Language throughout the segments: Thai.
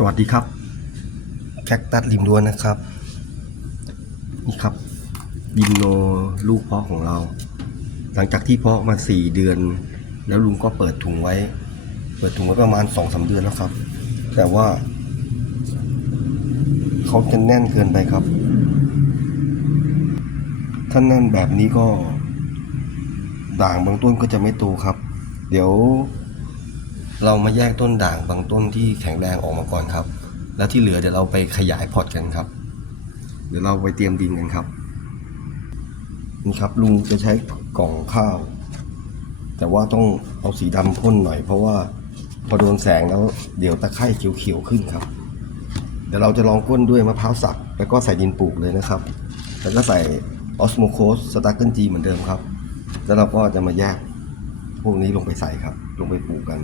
สวัสดีครับแคคตัสริมรั้วนะครับ นี่ครับดินโนลูกเพาะของเรา หลังจากที่เพาะมาสี่เดือน แล้วลุงก็เปิดถุงไว้ เปิดถุงไว้ประมาณสองสาเดือนแล้วครับ แต่ว่าเขาจะแน่นเกินไปครับ ถ้าแน่นแบบนี้ก็ด่างบางต้นก็จะไม่โตครับ เดี๋ยว เรามาแยกต้นด่างบางต้นที่แข็งแรงออกมาก่อนครับ แล้วที่เหลือเดี๋ยวเราไปขยายพอร์ตกันครับ เดี๋ยวเราไปเตรียมดินกันครับ นี่ครับลุงจะใช้กล่องข้าว แต่ว่าต้องเอาสีดำพ่นหน่อยเพราะว่าพอโดนแสงแล้วเดี๋ยวตะไคร่เขียวๆขึ้นครับ เดี๋ยวเราจะลองก้นด้วยมะพร้าวสับแล้วก็ใส่ดินปลูกเลยนะครับ แล้วก็ใส่ออสโมโคสสตาร์เกิลจีเหมือนเดิมครับ แล้วเราก็จะมาแยกพวกนี้ลงไปใส่ครับ ลงไปปลูกกัน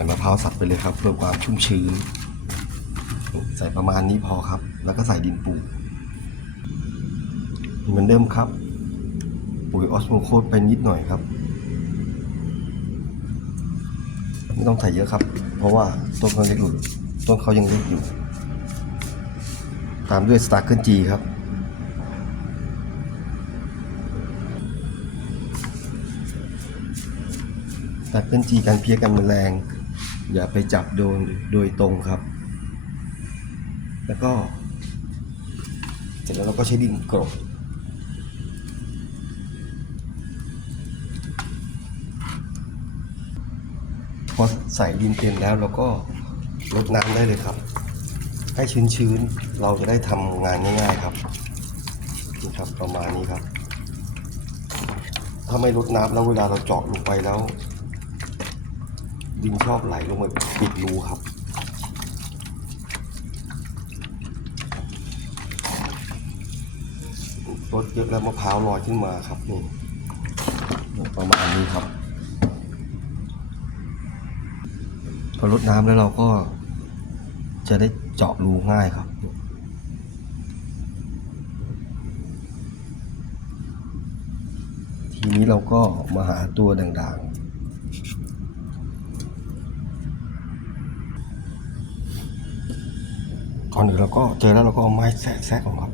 ส่มะพร้าวสับไปเลยครับ เพื่อความชุ่มชื้น ใส่ประมาณนี้พอครับ แล้วก็ใส่ดินปูเหมือนเดิมครับ ปุ๋ยออสโมโคสไปนิดหน่อยครับ ไม่ต้องใส่เยอะครับ เพราะว่าต้นเขาเล็กอยู่ต้นเขายังเล็กอยู่ ตามด้วยสตาร์เกิลจีครับสตาร์เกิลจีการเพียกันแมลง อย่าไปจับโดนโดยตรงครับ แล้วก็ เสร็จแล้วเราก็ใช้ดินกรบพอใส่ดินเต็มแล้วเราก็ลดน้ำได้เลยครับ ให้ชื้นๆ เราจะได้ทำงานง่ายๆครับนี่ครับประมาณนี้ครับ ถ้าไม่ลดน้ำแล้วเวลาเราเจาะลงไปแล้ว ดินชอบไหลลงไปปิดรูครับรดเยอะแล้วมะพร้าวลอยขึ้นมาครับนี่ประมาณนี้ครับ พอรดน้ำแล้วเราก็จะได้เจาะรูง่ายครับทีนี้เราก็มาหาตัวด่างๆ ก่อนอื่นเราก็เจอแล้วเราก็เอาไม้แซะแซะก่อนครับ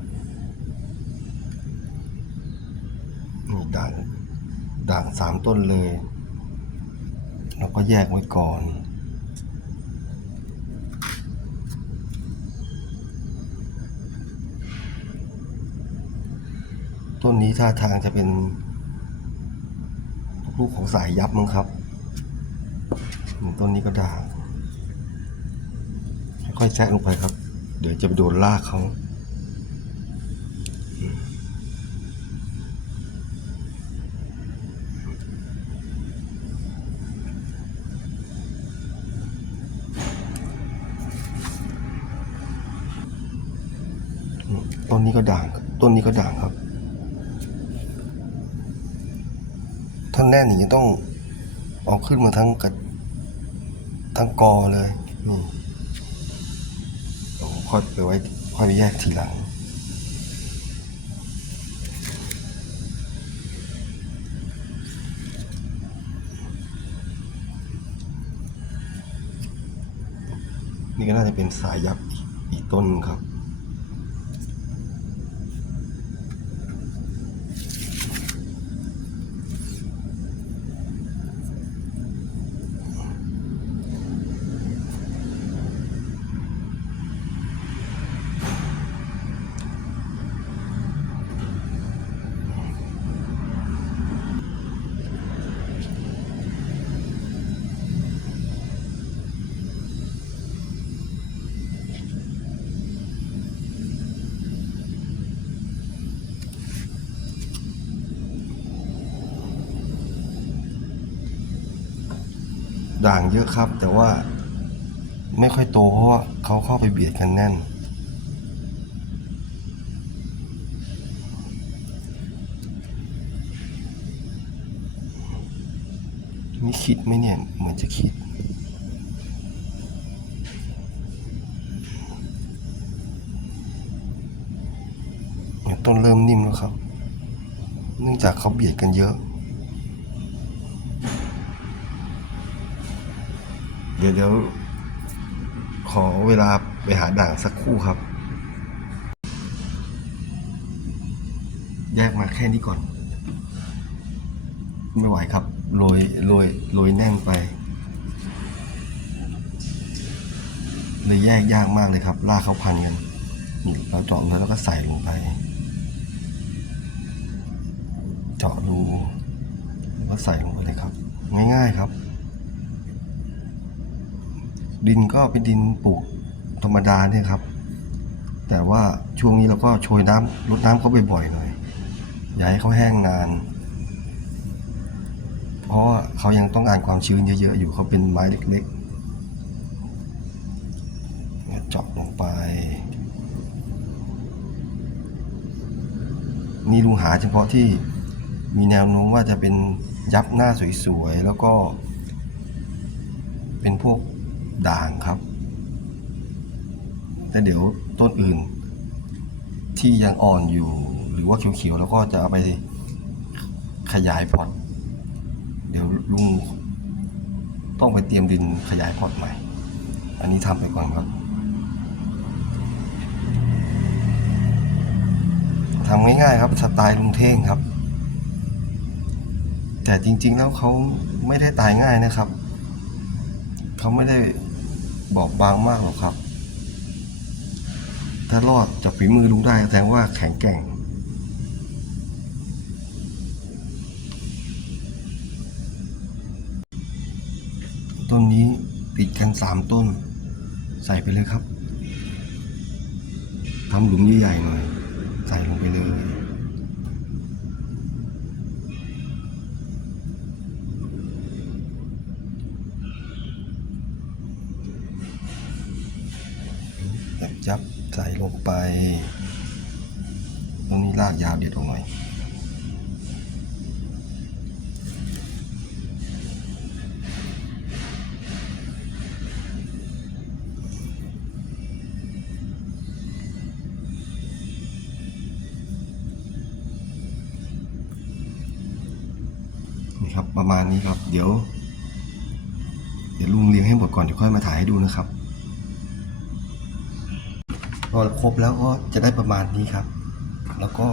นี่ด่างด่างสามต้นเลย เราก็แยกไว้ก่อนต้นนี้ท่าทางจะเป็นลูกของสายยับมั้งครับต้นนี้ก็ด่างค่อยแซะลงไปครับ เดี๋ยวจะไปโดนลากเขาต้นนี้ก็ด่าง ต้นนี้ก็ด่างครับ ถ้าแน่นอย่างนี้ต้องเอาขึ้นมาทั้งกัดทั้งกอเลย นี่ ค่อยไปไว้ค่อยไปแยกทีหลังนี่ก็น่าจะเป็นสายยับอีกต้นครับ ด่างเยอะครับ แต่ว่าไม่ค่อยโตเพราะว่าเขาเข้าไปเบียดกันแน่น นี่คิดไหมเนี่ย เหมือนจะคิดต้นเริ่มนิ่มแล้วครับ เนื่องจากเขาเบียดกันเยอะ เดี๋ยวเดี๋ยวขอเวลาไปหาด่างสักคู่ครับ แยกมาแค่นี้ก่อน ไม่ไหวครับโรยโรยโรยแน่นไปเลยแยกยากมากเลยครับลากเขาพันกันเราเจาะแล้วแล้วก็ใส่ลงไป เจาะรูแล้วก็ใส่ลงไปเลยครับ ง่ายๆครับ ดินก็เป็นดินปลูกธรรมดาเนี่ยครับ แต่ว่าช่วงนี้เราก็โชยน้ำลดน้ำเขาบ่อยๆหน่อยอย่าให้เขาแห้งนาน เพราะเขายังต้องการความชื้นเยอะๆอยู่เขาเป็นไม้เล็กๆเจาะลงไป นี่ลุงหาเฉพาะที่มีแนวโน้มว่าจะเป็นยับหน้าสวยๆ แล้วก็เป็นพวก ด่างครับ แต่เดี๋ยวต้นอื่น ที่ยังอ่อนอยู่ หรือว่าเขียวๆแล้วก็จะเอาไปขยายพอตเดี๋ยวลุงต้องไปเตรียมดินขยายพอตใหม่ อันนี้ทำไปก่อนครับทำง่ายๆครับสไตล์ลุงเท่งครับ แต่จริงๆแล้วเขาไม่ได้ตายง่ายนะครับ เขาไม่ได้ บอบบางมากหรอกครับ ถ้ารอดจากฝีมือลุงได้แสดงว่าแข็งแกร่ง ต้นนี้ติดกันสามต้น ใส่ไปเลยครับทำหลุมใหญ่ๆหน่อย ใส่ลงไปเลย จับใส่ลงไป ตรงนี้ลากยาวเด็ดออกหน่อยนี่ครับประมาณนี้ครับ เดี๋ยว เดี๋ยวลุงเลี้ยงให้หมดก่อนเดี๋ยวค่อยมาถ่ายให้ดูนะครับ อครบแล้วก็จะได้ประมาณนี้ครับ แล้วก็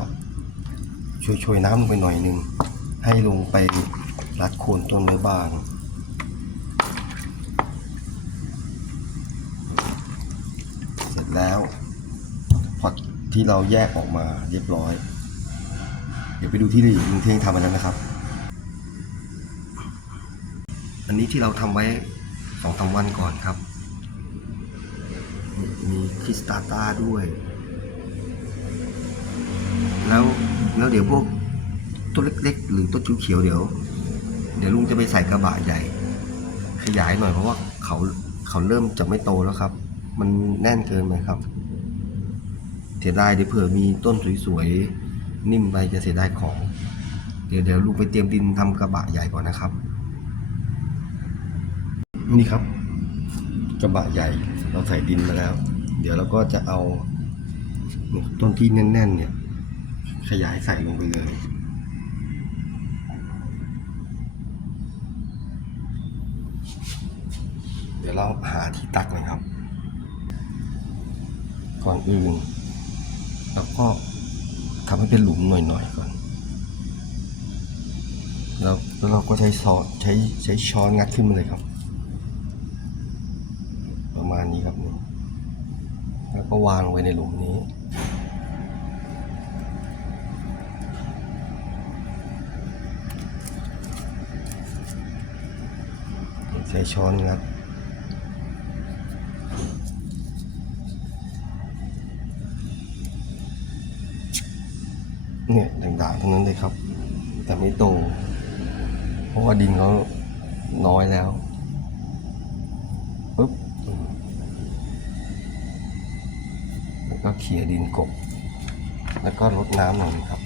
ช่วยๆน้ำลงไปหน่อยหนึ่งให้ลงไปรัดโคนต้นไม้บางเสร็จแล้วพอที่เราแยกออกมาเรียบร้อย เดี๋ยวไปดูที่ลุงเท่งทำอันนั้นนะครับ อันนี้ที่เราทำไว้สองสามวันก่อนครับ มีคริสตาตาด้วย แล้วแล้วเดี๋ยวพวกต้นเล็ก ๆ หรือต้นเขียวๆเดี๋ยว เดี๋ยวลุงจะไปใส่กระบะใหญ่ ขยายหน่อยเพราะว่าเขาเขาเริ่มจะไม่โตแล้วครับ มันแน่นเกินไปครับ เสียดายเดี๋ยวเผื่อมีต้นสวยๆนิ่มไปจะเสียดายของ เดี๋ยวเดี๋ยวลุงไปเตรียมดินทำกระบะใหญ่ก่อนนะครับ นี่ครับ กระบะใหญ่เราใส่ดินมาแล้ว เดี๋ยวเราก็จะเอาต้นที่แน่นๆเนี่ย ขยายใส่ลงไปเลยเดี๋ยวเราหาที่ตักน่อยครับ ก่อนอื่นเราก็ทำให้เป็นหลุมหน่อยๆก่อน แล้วแล้วเราก็ใช้ซอสใช้ใช้ช้อนงัดขึ้นมาเลยครับ ประมาณนี้ครับนี่ แล้วก็วางไว้ในหลุมนี้ ใช้ช้อนงัดเนี่ยด่างๆทั้งนั้นเลยครับ แต่ไม่โต เพราะว่าดินเขาน้อยแล้วปุ๊บ แล้วก็ เขี่ยดินกบ แล้วก็ลดน้ำหน่อยครับ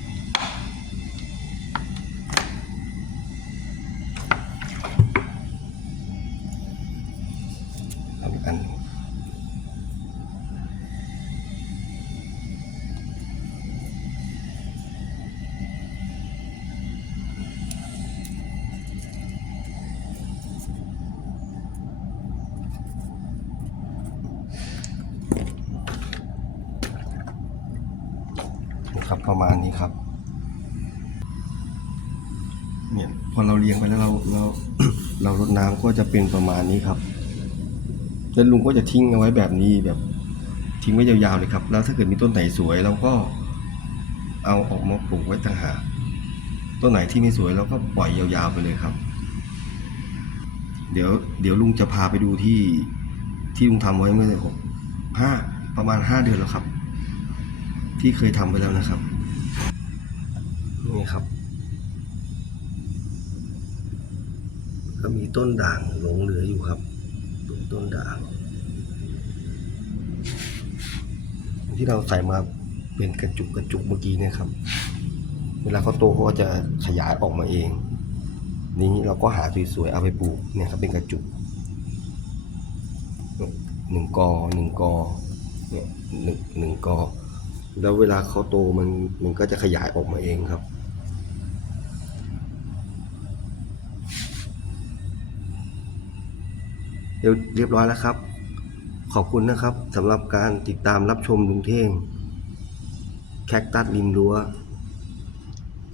ครับประมาณนี้ครับ เนี่ยพอเราเลี้ยงไปแล้วเราเราเรารดน้ำก็จะเป็นประมาณนี้ครับแล้วลุงก็จะทิ้งเอาไว้แบบนี้แบบ ทิ้งไว้ยาวๆเลยครับ แล้วถ้าเกิดมีต้นไหนสวยเราก็เอาออกมาปลูกไว้ต่างหากต้นไหนที่ไม่สวยเราก็ปล่อยยาวๆไปเลยครับ เดี๋ยวเดี๋ยวลุงจะพาไปดูที่ที่ลุงทำไว้เมื่อหกห้าประมาณห้าเดือนแล้วครับ ที่เคยทำไปแล้วนะครับ นี่ครับ ก็มีต้นด่างหลงเหลืออยู่ครับต้นด่าง ที่เราใส่มาเป็นกระจุกกระจุกเมื่อกี้เนี่ยครับ เวลาเขาโตเขาก็จะขยายออกมาเอง นี้เราก็หาสวยๆเอาไปปลูกเนี่ยครับเป็นกระจุกหนึ่งกอหนึ่งกอเนี่ยหนึ่งหนึ่งกอ แล้วเวลาเขาโตมันมันก็จะขยายออกมาเองครับเรียบเรียบร้อยแล้วครับ ขอบคุณนะครับสำหรับการติดตามรับชมลุงเท่ง แคคตัสริมรั้ว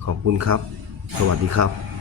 ขอบคุณครับ สวัสดีครับ